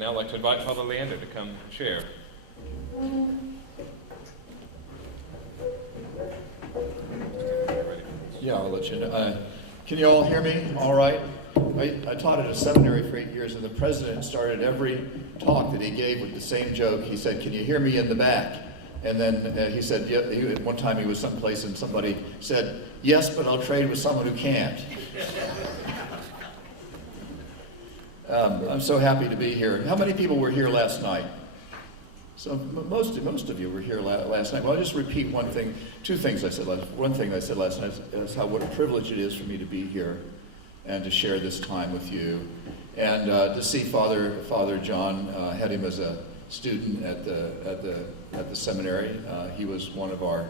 now I'd like to invite Father Leander to come share. Yeah, I'll let you know. Can you all hear me all right? I taught at a seminary for 8 years, and the president started every talk that he gave with the same joke. He said, "Can you hear me in the back?" And then he said, one time he was someplace and somebody said, "Yes, but I'll trade with someone who can't." I'm so happy to be here. How many people were here last night? So most of you were here last night. Well, I'll just repeat two things I said last. One thing I said last night is what a privilege it is for me to be here and to share this time with you, and to see Father John. Had him as a student at the seminary. He was one of our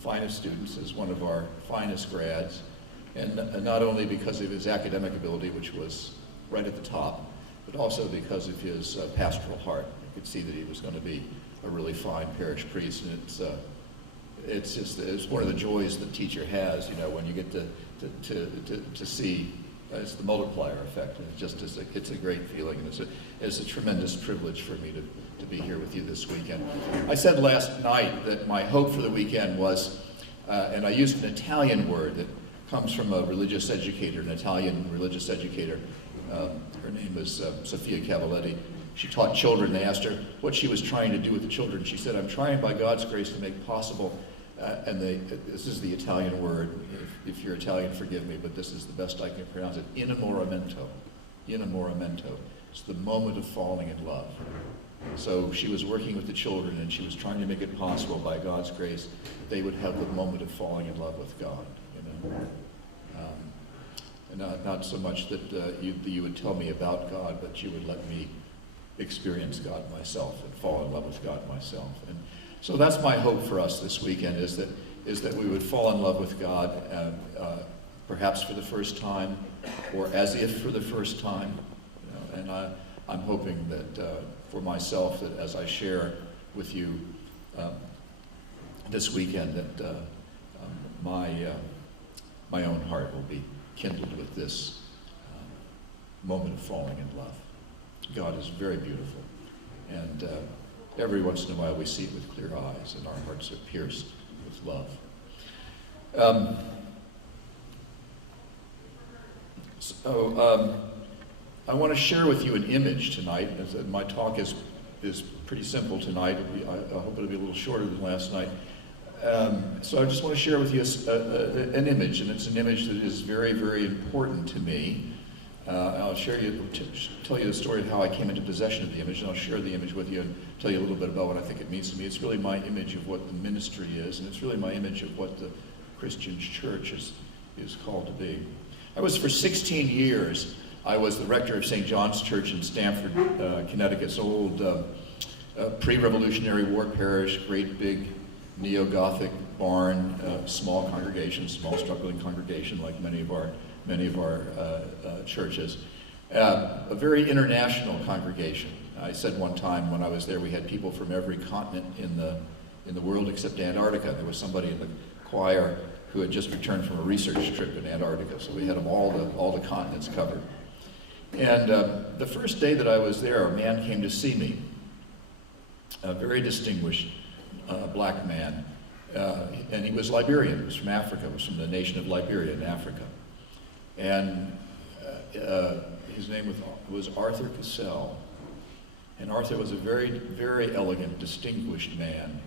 finest students, is one of our finest grads, and not only because of his academic ability, which was right at the top, but also because of his pastoral heart. You could see that he was going to be a really fine parish priest, and it's one of the joys the teacher has, when you get to see. It's the multiplier effect, and it's a great feeling, and it's a tremendous privilege for me to be here with you this weekend. I said last night that my hope for the weekend was, and I used an Italian word that comes from a religious educator, an Italian religious educator. Her name was Sophia Cavalletti. She taught children. They asked her what she was trying to do with the children. She said, "I'm trying by God's grace to make possible," this is the Italian word. If you're Italian, forgive me, but this is the best I can pronounce it. Innamoramento. Innamoramento. It's the moment of falling in love. So she was working with the children, and she was trying to make it possible by God's grace that they would have the moment of falling in love with God. And not so much that you would tell me about God, but you would let me experience God myself and fall in love with God myself. And so that's my hope for us this weekend, is that we would fall in love with God, perhaps for the first time, or as if for the first time. And I'm hoping that for myself, that as I share with you this weekend, that my own heart will be kindled with this moment of falling in love. God is very beautiful, and every once in a while we see it with clear eyes, and our hearts are pierced with love. I want to share with you an image tonight. My talk is pretty simple tonight. I hope it'll be a little shorter than last night. So I just want to share with you an image, and it's an image that is very, very important to me. I'll tell you the story of how I came into possession of the image, and I'll share the image with you and tell you a little bit about what I think it means to me. It's really my image of what the ministry is, and it's really my image of what the Christian church is called to be. For 16 years, I was the rector of St. John's Church in Stamford, Connecticut. It's old pre-Revolutionary War parish, great big neo-Gothic barn, small congregation, small struggling congregation like many of our churches. A very international congregation. I said one time when I was there, we had people from every continent in the world except Antarctica. There was somebody in the choir who had just returned from a research trip in Antarctica, so we had them all the continents covered. And the first day that I was there, a man came to see me, a very distinguished black man, and he was Liberian. He was from Africa. He was from the nation of Liberia in Africa. And his name was Arthur Cassell. And Arthur was a very, very elegant, distinguished man,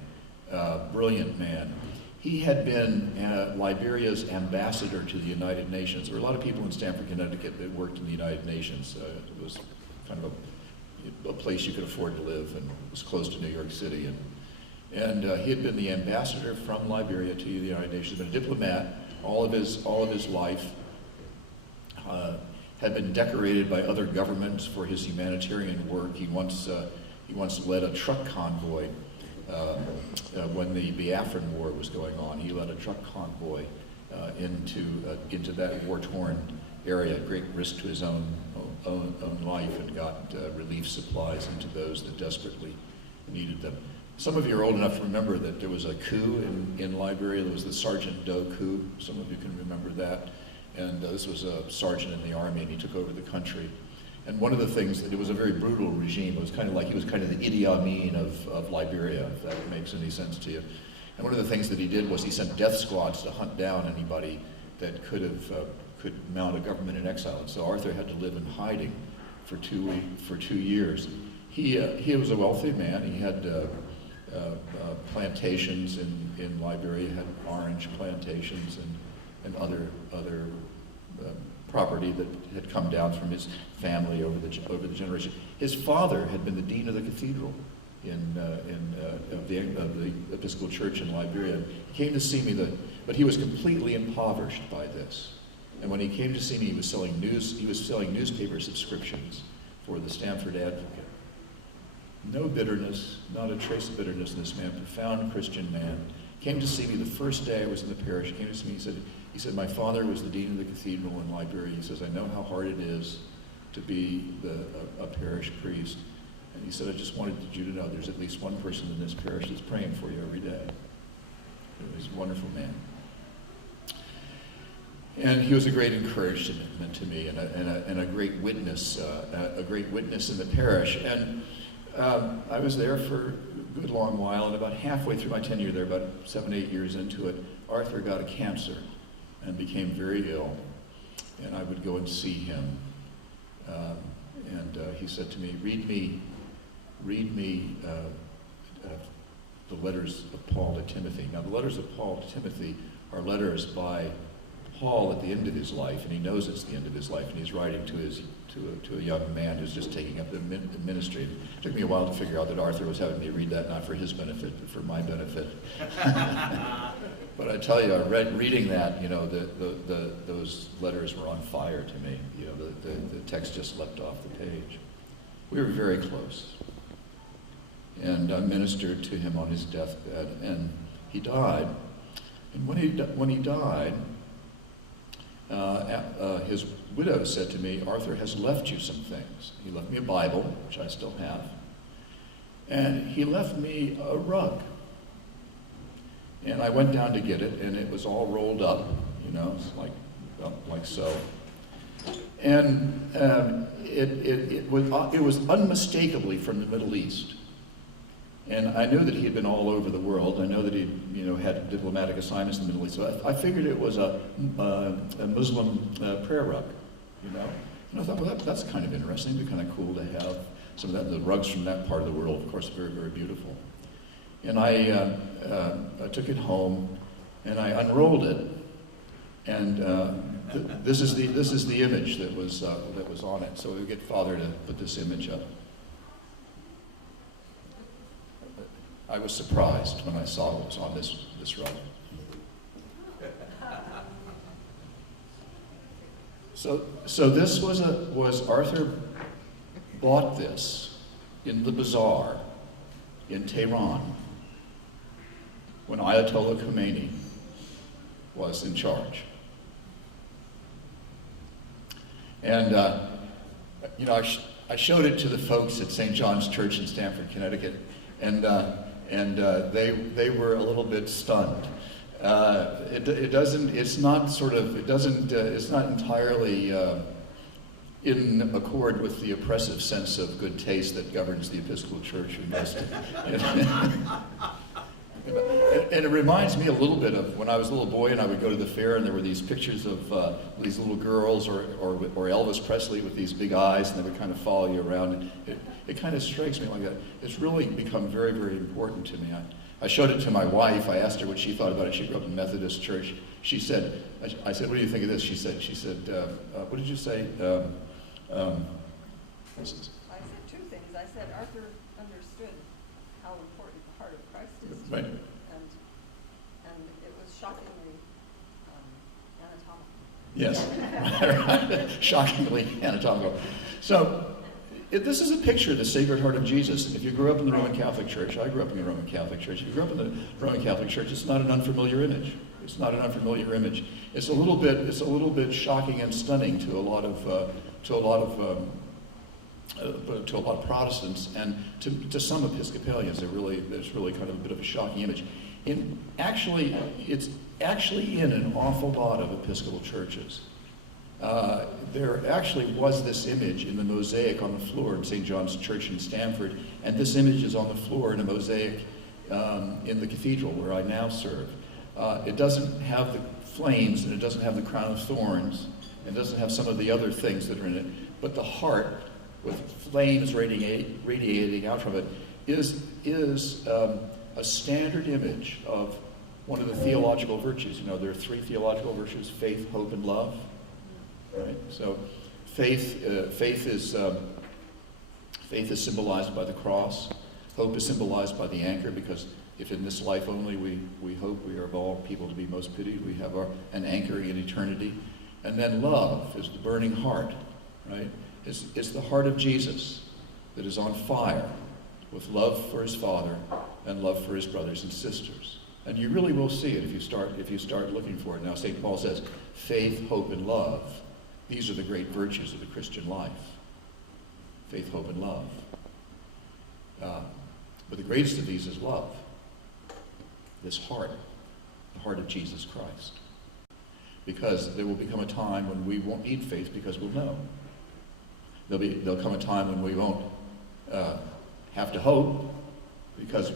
brilliant man. He had been Liberia's ambassador to the United Nations. There were a lot of people in Stamford, Connecticut that worked in the United Nations. It was kind of a place you could afford to live, and it was close to New York City. And he had been the ambassador from Liberia to the United Nations, been a diplomat all of his life. Had been decorated by other governments for his humanitarian work. He once led a truck convoy when the Biafran War was going on. He led a truck convoy into that war-torn area at great risk to his own life, and got relief supplies into those that desperately needed them. Some of you are old enough to remember that there was a coup in Liberia. There was the Sergeant Doe coup. Some of you can remember that. And this was a sergeant in the army, and he took over the country. And one of the things, it was a very brutal regime. It was kind of like, he was kind of the Idi Amin of Liberia, if that makes any sense to you. And one of the things that he did was he sent death squads to hunt down anybody that could mount a government in exile. And so Arthur had to live in hiding for 2 years. He was a wealthy man. He had plantations in Liberia. He had orange plantations and other property that had come down from his family over the generation. His father had been the dean of the cathedral of the Episcopal Church in Liberia. He came to see me, but he was completely impoverished by this. And when he came to see me, he was selling newspaper subscriptions for the Stamford Advocate. No bitterness, not a trace of bitterness in this man, profound Christian man. Came to see me the first day I was in the parish. Came to see me, he said, my father was the dean of the cathedral in Liberia. He says, I know how hard it is to be a parish priest. And he said, I just wanted you to know there's at least one person in this parish that's praying for you every day. He was a wonderful man. And he was a great encouragement to me and a great witness in the parish. And I was there for a good long while, and about halfway through my tenure there, about 7, 8 years into it, Arthur got a cancer and became very ill. And I would go and see him. And he said to me, read me the letters of Paul to Timothy. Now, the letters of Paul to Timothy are letters by Paul at the end of his life, and he knows it's the end of his life, and he's writing to a young man who's just taking up the ministry. It took me a while to figure out that Arthur was having me read that not for his benefit, but for my benefit. But I tell you, reading that, those letters were on fire to me. The text just leapt off the page. We were very close. And I ministered to him on his deathbed, and he died. And when he died, his widow said to me, Arthur has left you some things. He left me a Bible, which I still have, and he left me a rug. And I went down to get it, and it was all rolled up, it's like so. And it was unmistakably from the Middle East. And I knew that he had been all over the world. I know that he, had diplomatic assignments in the Middle East. So I figured it was a Muslim prayer rug, And I thought, well, that's kind of interesting. It'd be kind of cool to have some of that. The rugs from that part of the world, of course, are very, very beautiful. And I took it home, and I unrolled it, and this is the image that was on it. So we get Father to put this image up. I was surprised when I saw what was on this rug. So this was Arthur bought this in the bazaar in Tehran when Ayatollah Khomeini was in charge. And I showed it to the folks at St. John's Church in Stamford, Connecticut, and they were a little bit stunned. It's not entirely in accord with the oppressive sense of good taste that governs the Episcopal Church in most. And it reminds me a little bit of when I was a little boy and I would go to the fair and there were these pictures of these little girls or Elvis Presley with these big eyes, and they would kind of follow you around. It kind of strikes me like that. It's really become very, very important to me. I showed it to my wife. I asked her what she thought about it. She grew up in a Methodist church. She said, I said, what do you think of this? She said, what did you say? I said two things. I said Arthur understood how important the heart of Christ is. Right. And it was shockingly anatomical. Yes, shockingly anatomical. So this is a picture of the Sacred Heart of Jesus. If you grew up in the Roman Catholic Church, I grew up in the Roman Catholic Church. If you grew up in the Roman Catholic Church, it's not an unfamiliar image. It's not an unfamiliar image. It's a little bit shocking and stunning to a lot of Protestants and to some Episcopalians. There's really kind of a bit of a shocking image. It's actually in an awful lot of Episcopal churches. there actually was this image in the mosaic on the floor in St. John's Church in Stamford, and this image is on the floor in a mosaic in the cathedral where I now serve. It doesn't have the flames, and it doesn't have the crown of thorns, and it doesn't have some of the other things that are in it, but the heart with flames radiating out from it is a standard image of one of the theological virtues. You know, there are 3 theological virtues: faith, hope, and love. Right? So faith is symbolized by the cross. Hope is symbolized by the anchor, because if in this life only we hope we are of all people to be most pitied, we have an anchor in eternity. And then love is the burning heart, right? It's the heart of Jesus that is on fire with love for his Father and love for his brothers and sisters. And you really will see it if you start looking for it. Now, St. Paul says, faith, hope, and love. These are the great virtues of the Christian life. Faith, hope, and love. But the greatest of these is love. This heart, the heart of Jesus Christ. Because there will become a time when we won't need faith because we'll know. There'll come a time when we won't have to hope because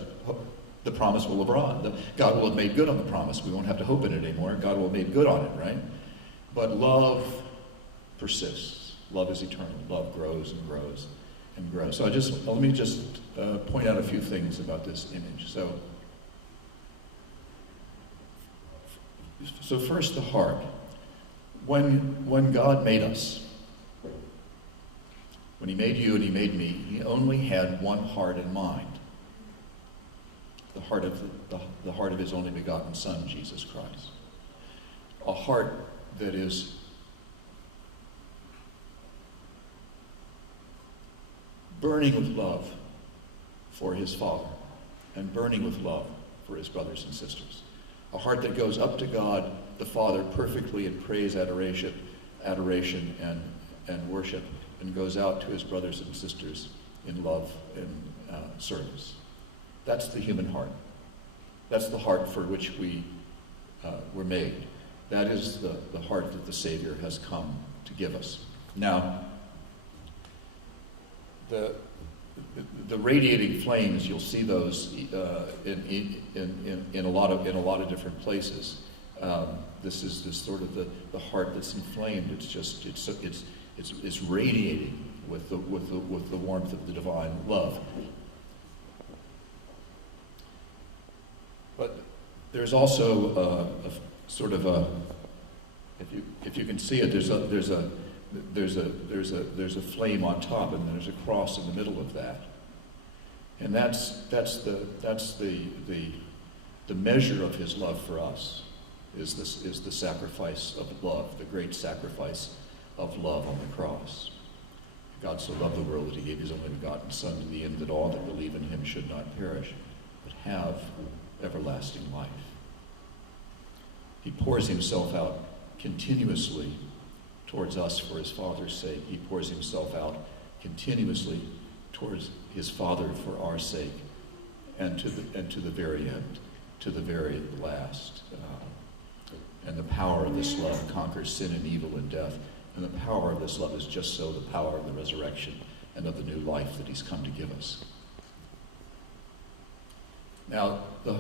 the promise will have run. God will have made good on the promise. We won't have to hope in it anymore. God will have made good on it, right? But love persists. Love is eternal. Love grows and grows and grows. So let me just point out a few things about this image. So first, the heart. When God made us, when he made you and he made me, he only had one heart in mind. The heart of his only begotten Son, Jesus Christ. A heart that is burning with love for his Father and burning with love for his brothers and sisters. A heart that goes up to God the Father perfectly in praise, adoration and worship, and goes out to his brothers and sisters in love and service. That's the human heart. That's the heart for which we were made. That is the heart that the Savior has come to give us. Now, the radiating flames, you'll see those in a lot of different places. This is this sort of the heart that's inflamed. It's radiating with the warmth of the divine love. But there's also a sort of a, if you can see it, there's a flame on top, and there's a cross in the middle of that. And that's the measure of his love for us, is the sacrifice of love, the great sacrifice of love on the cross. God so loved the world that he gave his only begotten Son, to the end that all that believe in him should not perish, but have everlasting life. He pours himself out continuously towards us for his Father's sake. He pours himself out continuously towards his Father for our sake, and to the very end, to the very last. And the power of this love conquers sin and evil and death. And the power of this love is just so the power of the resurrection and of the new life that he's come to give us. Now,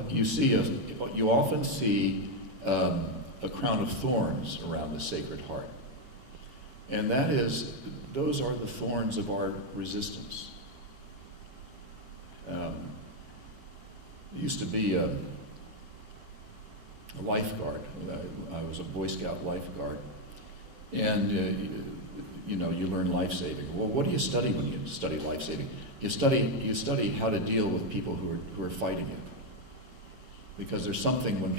you often see a crown of thorns around the Sacred Heart. And those are the thorns of our resistance. I used to be a lifeguard. I was a Boy Scout lifeguard. And, you learn life-saving. Well, what do you study when you study life-saving? You study how to deal with people who are fighting you. Because there's something when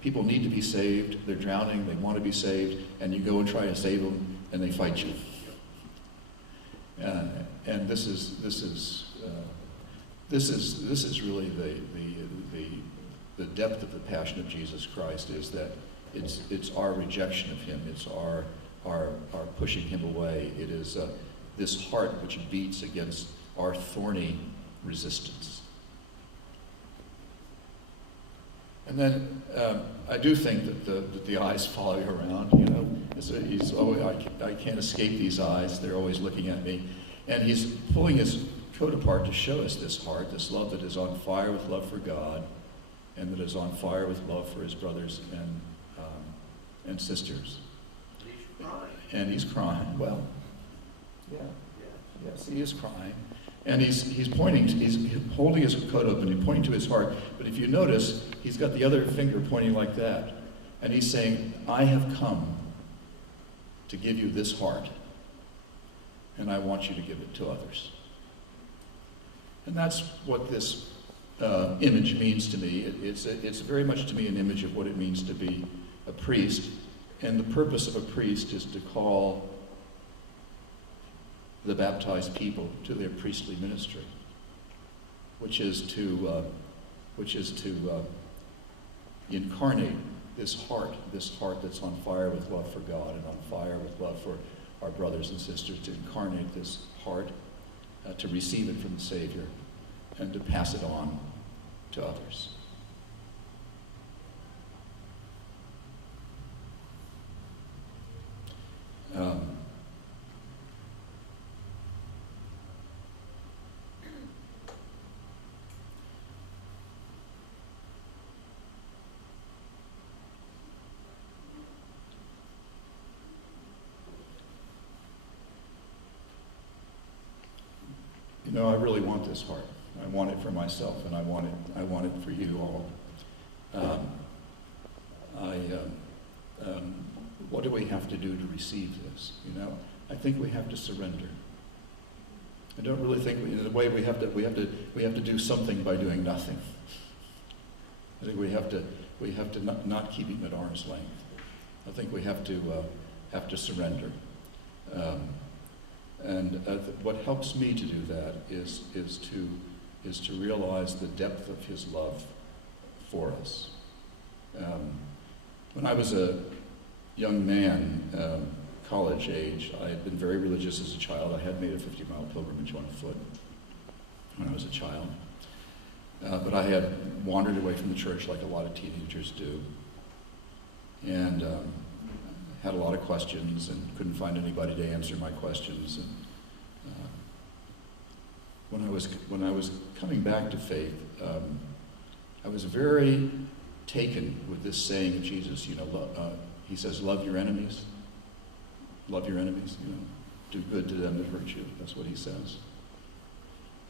people need to be saved, they're drowning, they want to be saved, and you go and try to save them, and they fight you. And this is really the depth of the passion of Jesus Christ, is that it's our rejection of him, it's our pushing him away. It is this heart which beats against our thorny resistance. And then I do think that the eyes follow you around, you know. He's always, I can't escape these eyes. They're always looking at me. And he's pulling his coat apart to show us this heart, this love that is on fire with love for God, and that is on fire with love for his brothers and sisters. And he's crying. Well, yeah. Yes, he is crying. And he's pointing, he's holding his coat open, he's pointing to his heart. But if you notice, he's got the other finger pointing like that. And he's saying, I have come to give you this heart, and I want you to give it to others. And that's what this image means to me. It's very much to me an image of what it means to be a priest. And the purpose of a priest is to call the baptized people to their priestly ministry, which is to incarnate this heart that's on fire with love for God and on fire with love for our brothers and sisters, to incarnate this heart, to receive it from the Savior, and to pass it on to others. You know, I really want this heart. I want it for myself, and I want it for you all. What do we have to do to receive this? You know, I think we have to surrender. I don't really think in a way we have to do something by doing nothing. I think we have to not keep him at arm's length. I think we have to surrender. What helps me to do that is to realize the depth of his love for us. When I was a young man, college age, I had been very religious as a child. I had made a 50-mile pilgrimage on foot when I was a child. But I had wandered away from the church like a lot of teenagers do. And had a lot of questions and couldn't find anybody to answer my questions. And when I was coming back to faith, I was very taken with this saying of Jesus. You know, he says, "Love your enemies. Love your enemies. You know, do good to them that hurt you." That's what he says.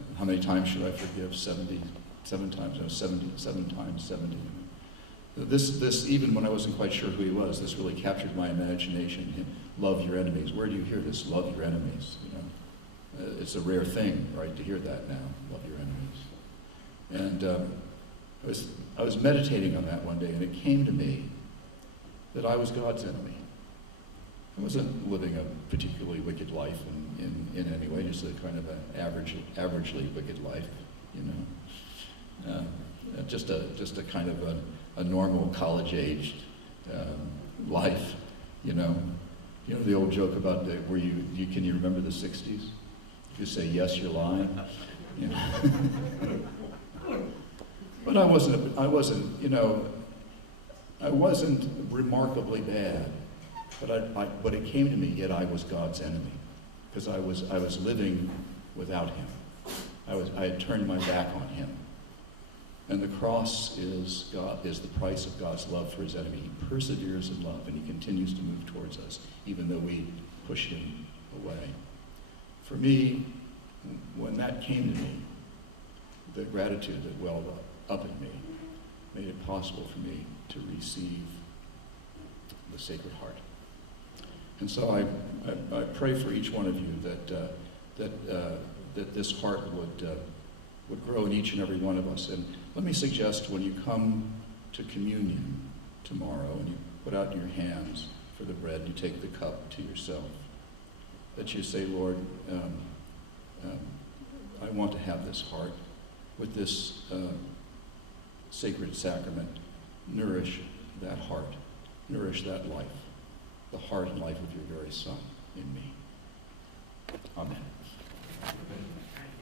And how many times should I forgive? 77 times. No, 77 times 70. This, even when I wasn't quite sure who he was, this really captured my imagination. Love your enemies. Where do you hear this? Love your enemies. You know, it's a rare thing, right, to hear that now. Love your enemies. And I was meditating on that one day, and it came to me that I was God's enemy. I wasn't living a particularly wicked life in any way, just a kind of an averagely wicked life, you know. Just a kind of a normal college-aged life, you know. You know the old joke about can you remember the 60s? If you say yes, you're lying. You know. But I wasn't, you know, I wasn't remarkably bad. But it came to me, yet I was God's enemy, because I was living without him. I had turned my back on him. And the cross is the price of God's love for his enemy. He perseveres in love, and he continues to move towards us, even though we push him away. For me, when that came to me, the gratitude that welled up in me made it possible for me to receive the Sacred Heart. And so I pray for each one of you that this heart would grow in each and every one of us. And let me suggest, when you come to communion tomorrow and you put out your hands for the bread, you take the cup to yourself, that you say, Lord, I want to have this heart with this sacred sacrament. Nourish that heart, nourish that life, the heart and life of your very Son in me. Amen.